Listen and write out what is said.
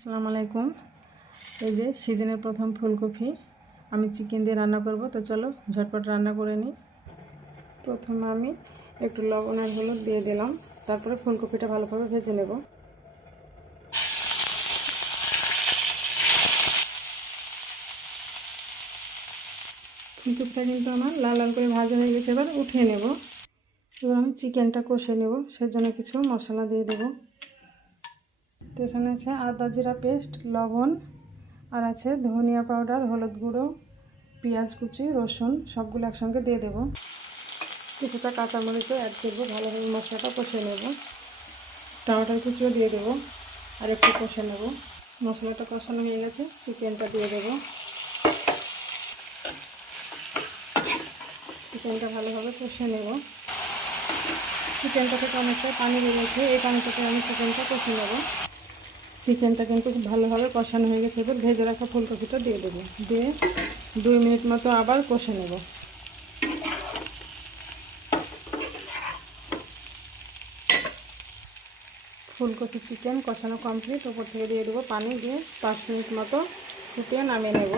আসসালামু আলাইকুম। এই যে সিজনের প্রথম ফুলকপি আমি চিকেন দিয়ে রান্না করব, তো চলো ঝটপট রান্না করে নিই। প্রথমে আমি একটু লবণ আর হলুদ দিয়ে দিলাম, তারপরে ফুলকপিটা ভালোভাবে ভেজে নেব। ফুলকপিটা কিন্তু আমার লাল লাল করে ভাজা হয়ে গেছে, এবার উঠিয়ে নেব। এবার আমি চিকেনটা কষে নেব, সেজন্য কিছু মশলা দিয়ে দেব। তো এখানে আছে আদা জিরা পেস্ট, লবণ, আর আছে ধনিয়া পাউডার, হলুদ গুঁড়ো, পেঁয়াজ কুচি, রসুন সবগুলো একসঙ্গে দিয়ে দেব। কিছুটা কাঁচামরিচও অ্যাড করবো, ভালোভাবে মশলাটা কষে নেব। টমেটোর কুচিও দিয়ে দেবো আর একটু কষে নেব। মশলাটা কষানো হয়ে গেছে, চিকেনটা দিয়ে দেবো। চিকেনটা ভালোভাবে কষে নেব। চিকেনটা থেকে অনেকটা পানি বেরিয়েছে, এই পানিটাতে আমি চিকেনটা কষে নেব। চিকেনটা কিন্তু খুব ভালোভাবে কষানো হয়ে গেছে, এবার ভেজে রাখা ফুলকপিটা দিয়ে দেবো। দিয়ে 2 মিনিট মতো আবার কষে নেব। ফুলকপি চিকেন কষানো কমপ্লিট, ওপর থেকে দিয়ে দেবো পানি, দিয়ে 5 মিনিট মতো ফুটিয়ে নামিয়ে নেব।